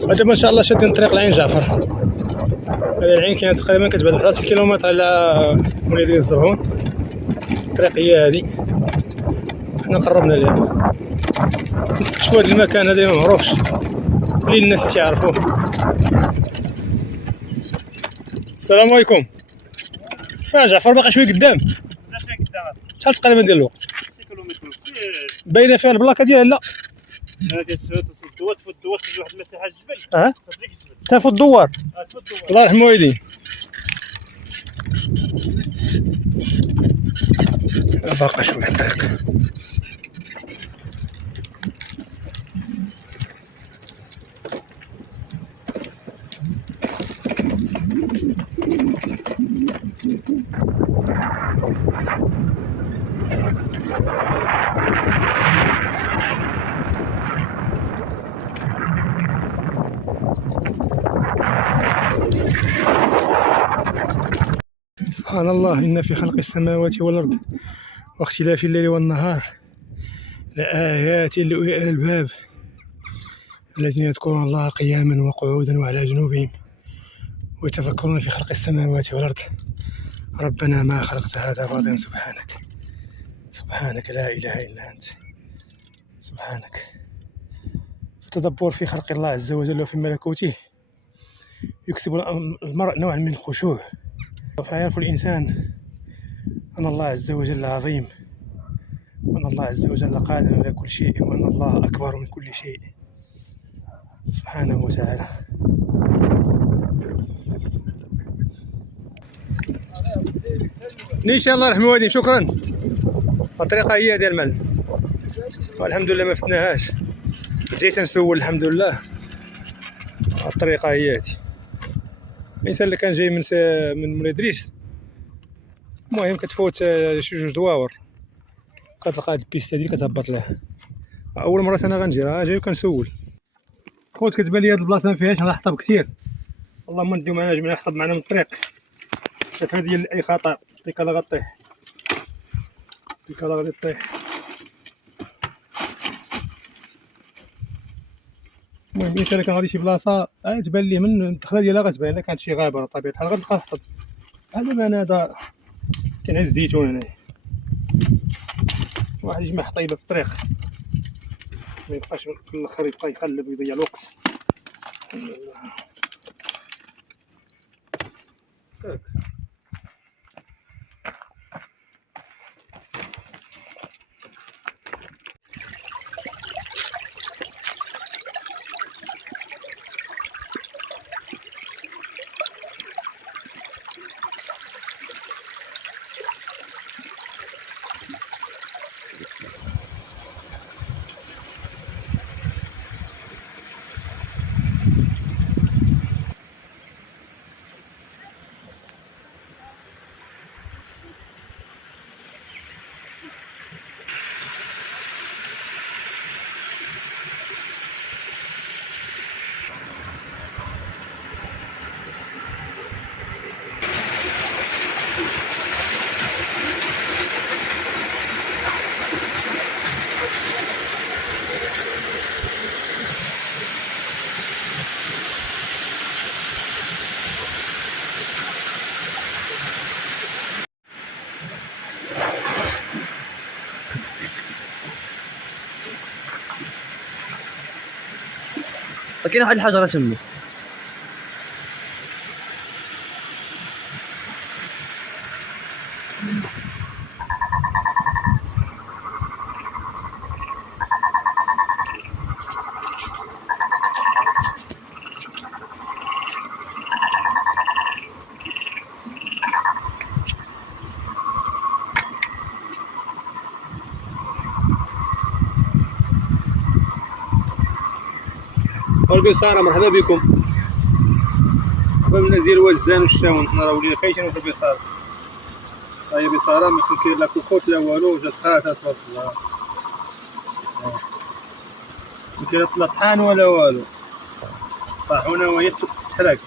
ودابا ان شاء الله شادين الطريق لعين جعفر. هذه العين كاينه تقريبا كتبعد 11 كيلومتر على مولي ديال الزرهون. الطريق هي هذه، حنا قربنا ليها. نستكشفوا هذا المكان هذا اللي ما معروفش، قليل الناس اللي تيعرفوه. السلام عليكم. جعفر باقي شويه قدام. شحال تقريبا ديال الوقت؟ 6 كيلومتر. باينه فيها البلاكه ديالها؟ لا تصل الدوار، تفوت الدوار تجي واحد المساحه الجبل. تفوت الجبل. تفوت الدوار. الله يرحم والديك. باقي شويه الطريق. سبحان الله، إن في خلق السماوات والأرض واختلاف الليل والنهار لآيات لأولي الألباب الذين يذكرون الله قياما وقعودا وعلى جنوبهم ويتفكرون في خلق السماوات والأرض ربنا ما خلقت هذا باطلا سبحانك لا إله إلا أنت. سبحانك. التدبر في خلق الله عز وجل وفي ملكوته يكسب المرء نوعا من الخشوع، فيعرف الإنسان أن الله عز وجل عظيم، وأن الله عز وجل قادر على كل شيء، وأن الله أكبر من كل شيء سبحانه وتعالى. نيشان الله يرحم والديك. شكرا. الطريقة هي ديال المال، والحمد لله ما فتناهاش. جيت نسول الحمد لله. الطريقة هي هذه. الانسان اللي كان جاي من مولاي دريس، المهم كتفوت شي جوج دواور كتلقى هاد البيست هادي كتهبط ليه. اول مره انا غنجي راه جاي وكنسول. خوت كتبان لي هاد البلاصه ما فيهاش الحطب كثير، اللهم نديو معنا جميع الحطب معنا من الطريق. شاف ديال اي خطر ديك هذا غطيح، ديك هذا غادي طيح. المهم ان شاء الله كان غادي شي بلاصه تبان ليه من الدخله ديالها غتبان كانت شي غابه بطبيعه الحال غتلقى الحطب. هذا هذا كاين عز الزيتون هنايا، واحد يجمع حطيبه في الطريق ما يبقاش في الاخر يبقى يقلب ويضيع الوقت. كاين واحد الحجره تما. البصاره مرحبا بكم، مرحبا بالناس ديال وزان والشاون. حنا راه ولينا فايتين في البصاره. هاهي بصاره ما كاين لا كوكوط لا والو، جات خاتها تبارك الله. ما كاين لا طحان ولا والو، طاحونه وهي تحرق.